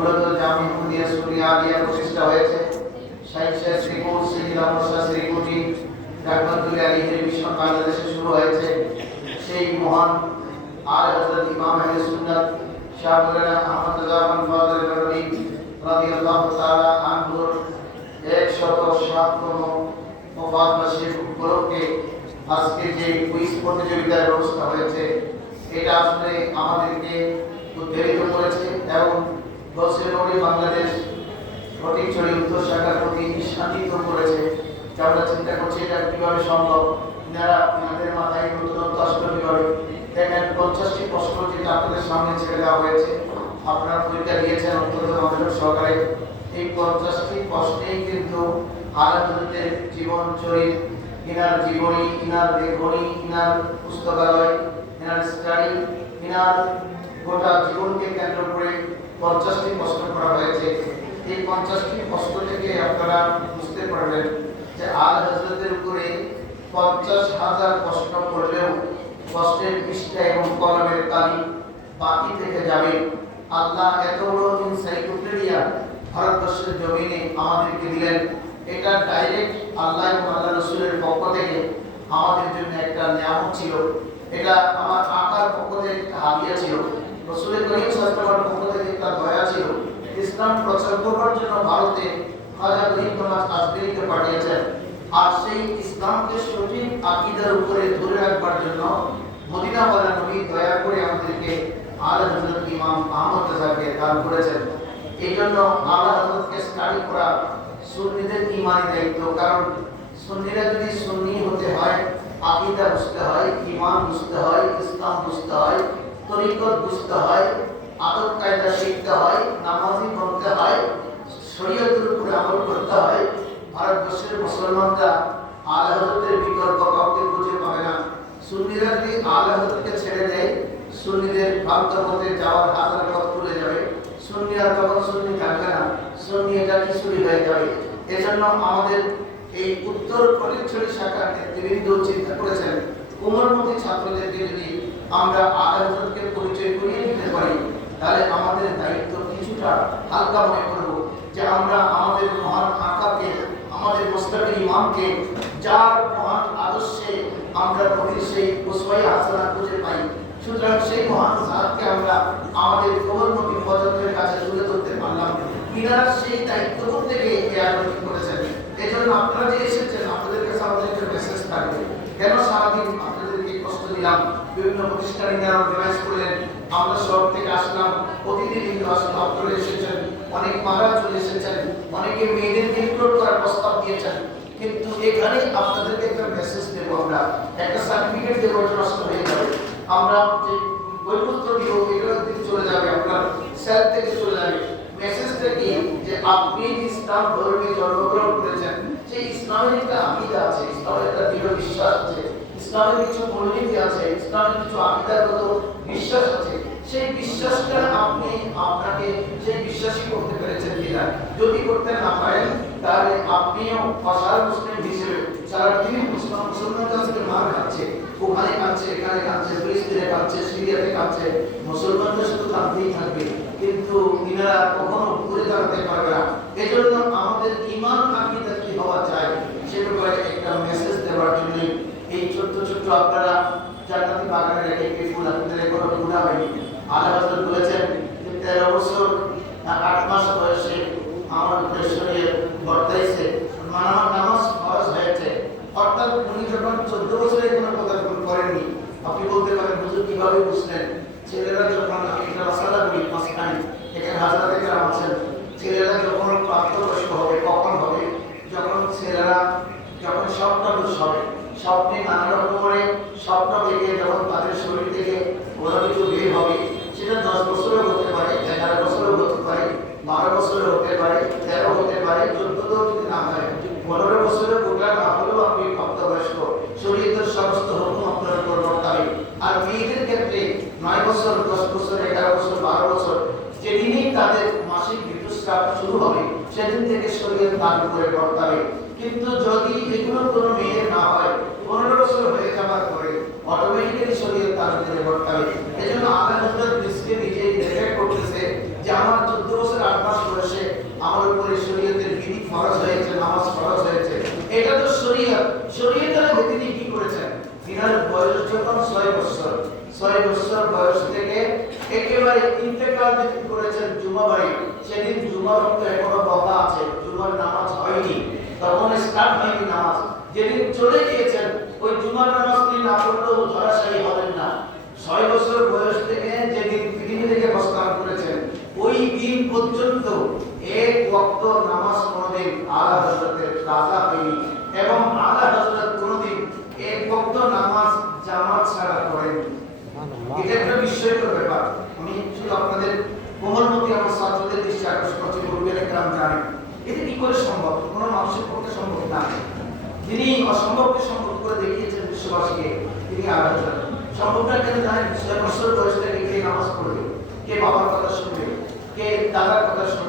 মূলত জামি হুদিয়া সুরিয়া, আলিয়া প্রতিষ্ঠা হয়েছে শাহিদ শাহ শহীদ আহমদ শাহ, শ্রীকুটি ডাকবাতুল আলীদের মিশন বাংলাদেশে শুরু হয়েছে। সেই মহান আর হযরত ইমাম আহলে সুন্নাত শাহ মাওলানা আহমদ জামান ফাজিল রবি রাদিয়াল্লাহু তাআলা আনহুর 107তম ওফাত বার্ষিক উপলক্ষে আজকে যে কুইজ প্রতিযোগিতার ব্যবস্থা হয়েছে, এটা আসলে আমাদেরকে উদ্বেলিত করেছে এবং বছরের নবী বাংলাদেশ ফটিকছড়ি উত্তর শাখার প্রতি শান্তিত করেছে। যে আমরা চিন্তা করছি এটা কীভাবে সম্ভব? এনারা এনাদের মাথায় নতুনত্ব আসলো কীভাবে দেখেন, পঞ্চাশটি প্রশ্ন যেটা আপনাদের সামনে ছেড়ে দেওয়া হয়েছে। আপনারা পরীক্ষা দিয়েছেন, অত্যন্ত মনোযোগ সহকারে। এই পঞ্চাশটি প্রশ্নেই কিন্তু আলাদুদের জীবন চরিত ইনার জীবনী, ইনার লেখনী, ইনার পুস্তকালয়, ইনার স্টাডি, ইনার গোটা জীবনকে কেন্দ্র করে পঞ্চাশটি প্রশ্ন করা হয়েছে। এই পঞ্চাশটি প্রশ্ন থেকে আপনারা বুঝতে পারবেন যে আল হজরতের উপরে পঞ্চাশ হাজার প্রশ্ন করলেও প্রশ্নের পৃষ্ঠা এবং কলমের তালি বাকি থেকে যাবে। আল্লাহ এত বড় ইনসাইক্লোপিডিয়া ভারতবর্ষের জমিনে আমাদেরকে দিলেন। এটা ডাইরেক্ট আল্লাহ এবং আল্লাহ রসুলের পক্ষ থেকে আমাদের জন্য একটা নিয়ামক ছিল। এটা আমার আকার পক্ষ থেকে একটা ছিল। রসুলের করিম সাল্লাল্লাহু পক্ষ থেকে ছিল। ইসলাম প্রচার করবার জন্য ভারতে খাজা রহিমুল্লাহ আজমেরিকে পাঠিয়েছেন। আর সেই ইসলামকে সঠিক আকীদার উপরে ধরে রাখবার জন্য মদিনাওয়ালা নবী দয়া করে আমাদেরকে আলা হযরত ইমাম আহমদ রাজাকে দান করেছেন। এই জন্য আলা হযরতকে স্টাডি করা সুন্নিদের ইমানি দায়িত্ব, কারণ সুন্নিরা যদি সুন্নি হতে হয়, আকীদা বুঝতে হয়, ইমান বুঝতে হয়, ইসলাম বুঝতে হয় তরিকত বুঝতে হয়, আদব কায়দা শিখতে হয়, নামাজি বলতে হয়, শরীয়তের উপরে আমল করতে হয়, ভারতবর্ষের মুসলমানরা আলা হযরতের বিকল্প কাউকে খুঁজে পাবে না। সুন্নিরা যদি আলা ছেড়ে দেয়, সুন্নিদের ভ্রান্ত পথে যাওয়ার হাজার পথ খুলে যাবে। সুন্নিরা তখন সুন্নি থাকবে না, সুন্নি এটা কিছুই হয়ে যাবে। এজন্য আমাদের এই উত্তর ফটিকছড়ি শাখার নেতৃবৃন্দ চিন্তা করেছেন, কোমলমতি ছাত্রদেরকে যদি আমরা আলাদকে পরিচয় করিয়ে দিতে পারি। তাহলে আমাদের দায়িত্ব কিছুটা হালকা মনে করব যে আমরা আমাদের মহান আকাকে, আমাদের মোস্তাকের ইমামকে, যার মহান আদর্শে আমরা প্রতি সেই উসওয়াই হাসানা খুঁজে পাই। সুতরাং সেই মহান জাতকে আমরা আমাদের কোমলমতি প্রজন্মের কাছে তুলে ধরতে পারলাম। ইনারা সেই দায়িত্ব থেকে আয়োজন করেছেন। এই জন্য আপনারা যে এসেছেন, আপনাদের কাছে আমাদের একটা মেসেজ থাকবে। কেন সারাদিন আপনাদেরকে কষ্ট দিলাম? বিভিন্ন প্রতিষ্ঠানে যারা অর্গানাইজ করলেন। আমরা শহর থেকে আসলাম, প্রতিদিন কিন্তু আপনারা এসেছেন, অনেক মারা চলে এসেছেন, অনেকে মেয়েদেরকে ইনক্লুড করার প্রস্তাব দিয়েছেন। কিন্তু এখানে আপনাদেরকে একটা মেসেজ দেবো আমরা, একটা সার্টিফিকেট দেবো ওটা নষ্ট হয়ে যাবে। আমরা যে বইপত্র দিব, এগুলো দিকে চলে যাবে আপনার সেল থেকে চলে যাবে। মেসেজটা কি? যে আপনি ইসলাম ধর্মে জন্মগ্রহণ করেছেন সেই ইসলামের একটা আকিদা আছে, ইসলামের একটা দৃঢ় বিশ্বাস আছে ইসলামের কিছু মূলনীতি আছে ইসলামের কিছু আকিদাগত বিশ্বাস আছে, সেই বিশ্বাসটা আপনি আপনাকে, সেই বিশ্বাসী করতে পেরেছেন কিনা? যদি করতে না পারেন, তাহলে আপনিও অসার মুসলিম হিসেবে সারা পৃথিবী মুসলমান মুসলমানদের আজকে মার খাচ্ছে ওখানে কাঁদছে এখানে কাঁদছে ফিলিস্তিনে কাঁদছে সিরিয়াতে কাঁদছে মুসলমানদের শুধু কাঁদতেই থাকবে। কিন্তু ইনারা কখনো ঘুরে দাঁড়াতে পারবে না। এজন্য আমাদের ইমান আকিদা কি হওয়া চাই সে ব্যাপারে একটা মেসেজ দেওয়ার জন্য এই ছোট্ট ছোট্ট আপনারা জান্নাতি বাগানে রেখে কি ফুল আপনাদের হয়নি। আল্লাহ হযরত বলেছেন যে তেরো বছর আট মাস বয়সে আমার শরীরে বর্তাইছে। মানে আমার নামাজ ফরজ হয়েছে। অর্থাৎ উনি যখন চোদ্দ বছরে কোনো পদার্পণ করেননি, আপনি বলতে পারেন, হুজুর কীভাবে বুঝলেন? ছেলেরা যখন এটা মশালা বলি মাঝখানে, এখানে হাজার থেকে আছেন, ছেলেরা যখন প্রাপ্তবয়স্ক হবে, কখন হবে? যখন ছেলেরা, যখন স্বপ্নদোষ হবে, স্বপ্নে নানা রকম করে স্বপ্ন সেদিন থেকে শরীয়ত দান করে করতে কিন্তু যদি এগুলো কোনো মেয়ের না হয়, পনেরো বছর হয়ে যাওয়ার পরে অটোমেটিক্যালি শরীয়ত দান করে করতে হবে এজন্য আল্লাহ হজরত নিজকে নিজেই ডিফেক্ট করতেছে যে আমার চোদ্দ বছর আট মাস বয়সে আমার উপরে শরীয়তের বিধি ফরজ হয়েছে, নামাজ ফরজ হয়েছে। এটা তো শরীয়ত। শরীয়তের তিনি কি করেছেন? বিনার বয়স যখন ছয় বছর ছয় বছর বয়স থেকে একেবারে ইন্টেকাল যেদিন করেছেন জুমাবাড়ি সেদিন জুমা রক্ত এখন তখন স্টার্ট নামাজ। যেদিন চলে গিয়েছেন ওই জুমার নামাজ তিনি না পড়লেও ধরাশায়ী হবেন না। ছয় বছর বয়স থেকে যেদিন পৃথিবী থেকে প্রস্থান করেছেন ওই দিন পর্যন্ত এক ওয়াক্ত নামাজ কোনোদিন আলা হজরতের কাজা হয়নি এবং আলা হজরত কোনোদিন এক ওয়াক্ত নামাজ জামাত ছাড়া করেননি। এটা একটা বিস্ময়কর ব্যাপার। আমি শুধু আপনাদের কোমলমতি আমার ছাত্রদের দৃষ্টি আকর্ষণ করছি মুরব্বীর গ্রাম জানেন? এটা কি করে সম্ভব? মানুষের পক্ষে সম্ভব না। তিনি অসম্ভবকে সম্ভব করে দেখিয়েছেন বিশ্ববাসীকে। তিনি আলোচনা সম্ভবটা কেন জানেন? ছয় বছর বয়স থেকে কে নামাজ পড়বে? কে বাবার কথা শুনবে? কে দাদার কথা শুনবে?